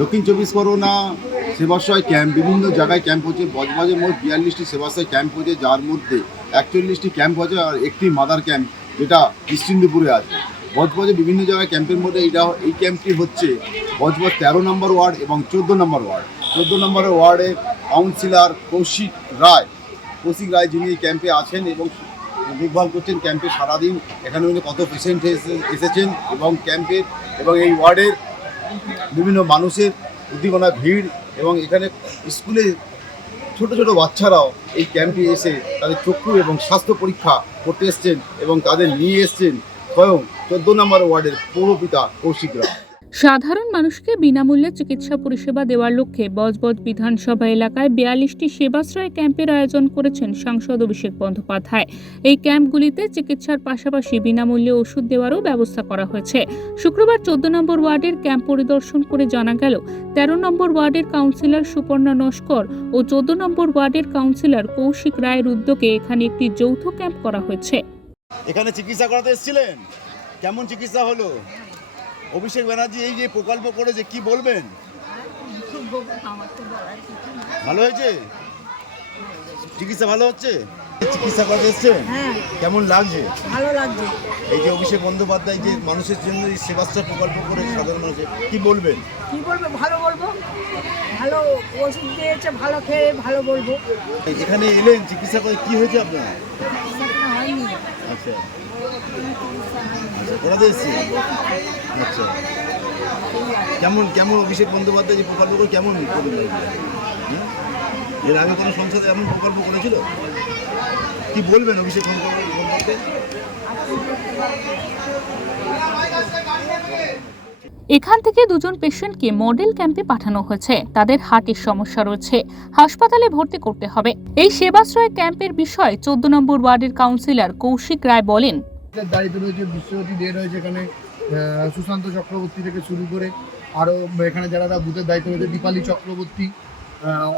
দক্ষিণ চব্বিশ পরগনা সেবাশ্রয় ক্যাম্প, বিভিন্ন জায়গায় ক্যাম্প হচ্ছে। বজবজে মোট বিয়াল্লিশটি সেবাশ্রয় ক্যাম্প হচ্ছে, যার মধ্যে একচল্লিশটি ক্যাম্প হচ্ছে আর একটি মাদার ক্যাম্প যেটা কৃষ্ণেন্দুপুরে আছে। বজবজে বিভিন্ন জায়গায় ক্যাম্পের মধ্যে এইটা, এই ক্যাম্পটি হচ্ছে বজবজ তেরো নম্বর ওয়ার্ড এবং চোদ্দ নম্বর ওয়ার্ড। চোদ্দ নম্বর ওয়ার্ডে কাউন্সিলর কৌশিক রায় কৌশিক রায় যিনি ক্যাম্পে আছেন এবং দেখভাল করছেন ক্যাম্পে সারাদিন। এখানে কত পেশেন্ট এসেছেন এবং ক্যাম্পের, এবং এই ওয়ার্ডের বিভিন্ন মানুষের উদ্দীপনা, ভিড় এবং এখানে স্কুলে ছোট ছোট বাচ্চারাও এই ক্যাম্পে এসে তাদের চক্ষু এবং স্বাস্থ্য পরীক্ষা করতে এসছেন এবং তাদের নিয়ে এসছেন স্বয়ং চোদ্দ নম্বর ওয়ার্ডের পৌরপিতা কৌশিক রায়। সাধারণ মানুষকে বিনামূল্যে চিকিৎসা পরিষেবা দেওয়ার লক্ষ্যে বজবজ বিধানসভা এলাকায় বিয়াল্লিশটি সেবাশ্রয় ক্যাম্পের আয়োজন করেছেন সাংসদ অভিষেক বন্দ্যোপাধ্যায়। এই ক্যাম্পগুলিতে চিকিৎসার পাশাপাশি বিনামূল্যে ওষুধ দেওয়ারও ব্যবস্থা করা হয়েছে। শুক্রবার চোদ্দ নম্বর ওয়ার্ডের ক্যাম্প পরিদর্শন করে জানা গেল, তেরো নম্বর ওয়ার্ডের কাউন্সিলর সুপর্ণা নস্কর ও চোদ্দ নম্বর ওয়ার্ডের কাউন্সিলর কৌশিক রায়ের উদ্যোগে এখানে একটি যৌথ ক্যাম্প করা হয়েছে। এখানে চিকিৎসা করাতে এসেছিলেন? কেমন চিকিৎসা হলো? অভিষেক ব্যানার্জি এই যে প্রকল্প করেছে কি বলবেন? ভালো হয়েছে? চিকিৎসা ভালো হচ্ছে? চিকিৎসা করাতে এসছেন হ্যাঁ। কেমন লাগছে? ভালো লাগছে। এই যে অভিষেক বন্দ্যোপাধ্যায় যে মানুষের জন্য এই সেবাশ্রয় প্রকল্প করে সাধারণ মানুষের কি বলবেন? কি বলব? ভালো বলব। ভালো ওষুধ দিয়েছে ভালো খেয়ে ভালো বলব। এখানে এলেন চিকিৎসা করে কি হয়েছে আপনার? আচ্ছা করাতে এসেছি। আচ্ছা। কেমন কেমন অভিষেক বন্দ্যোপাধ্যায় যে প্রকল্প করে, কেমন হ্যাঁ? এর আগে কোনো সংসদে এমন প্রকল্প করেছিল? কি বলবেন অভিষেক বন্দ্যোপাধ্যায়? এখান থেকে দুজন পেশেন্টকে মডেল ক্যাম্পে পাঠানো হয়েছে। তাদের হার্টের সমস্যা রয়েছে। হাসপাতালে ভর্তি করতে হবে। এই সেবাশ্রয় ক্যাম্পের বিষয়ে চোদ্দ নম্বর ওয়ার্ডের কাউন্সিলর কৌশিক রায় বলেন দায়িত্ব রয়েছে বিশ্বজ্যোতি দে রয়েছে এখানে সুশান্ত চক্রবর্তী থেকে শুরু করে আরও এখানে যারা বুথের দায়িত্ব রয়েছে, দীপালি চক্রবর্তী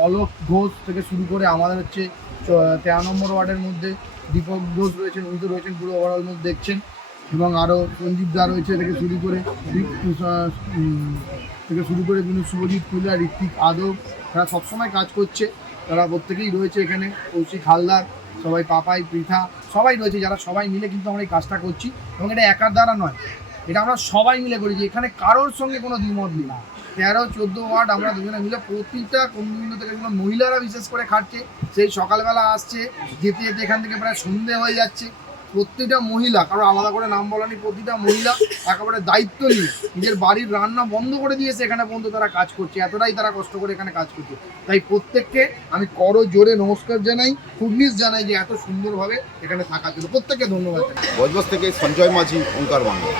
অলোক ঘোষ থেকে শুরু করে আমাদের হচ্ছে তেরো নম্বর ওয়ার্ডের মধ্যে দীপক ঘোষ রয়েছেন, উনি তো রয়েছেন পুরো ওভারঅল মধ্যে দেখছেন। এবং আরও সঞ্জীব দা রয়েছে থেকে শুরু করে থেকে শুরু করে বিভিন্ন শুভজিৎ কুলা ঋত্বিক আদব তারা সবসময় কাজ করছে, তারা প্রত্যেকেই রয়েছে এখানে, কৌশিক হালদার, সবাই পাপাই, পৃথা, সবাই রয়েছে, যারা সবাই মিলে কিন্তু আমরা এই কাজটা করছি, এবং এটা একার দ্বারা নয়, এটা আমরা সবাই মিলে করেছি, এখানে কারোর সঙ্গে কোনো দ্বিমত নেই। তেরো, চোদ্দ ওয়ার্ড, আমরা দুজনে মিলে প্রতিটা কেন্দ্রবিন্দু থেকে কোনো মহিলারা বিশেষ করে খাটছে, সেই সকালবেলা আসছে, যেতে যেতে এখান থেকে প্রায় সন্ধে হয়ে যাচ্ছে প্রত্যেকটা মহিলা, কারও আলাদা করে নাম বলানি প্রতিটা মহিলা একেবারে দায়িত্ব নিয়ে নিজের বাড়ির রান্না বন্ধ করে দিয়েছে এখানে পর্যন্ত তারা কাজ করছে, এতটাই তারা কষ্ট করে এখানে কাজ করছে। তাই প্রত্যেককে আমি করো, জোরে নমস্কার জানাই কুর্নিশ জানাই যে এত সুন্দরভাবে এখানে থাকার জন্য। প্রত্যেককে ধন্যবাদ বজবজ থেকে সঞ্জয় মাঝি, ওঙ্কার বাংলা।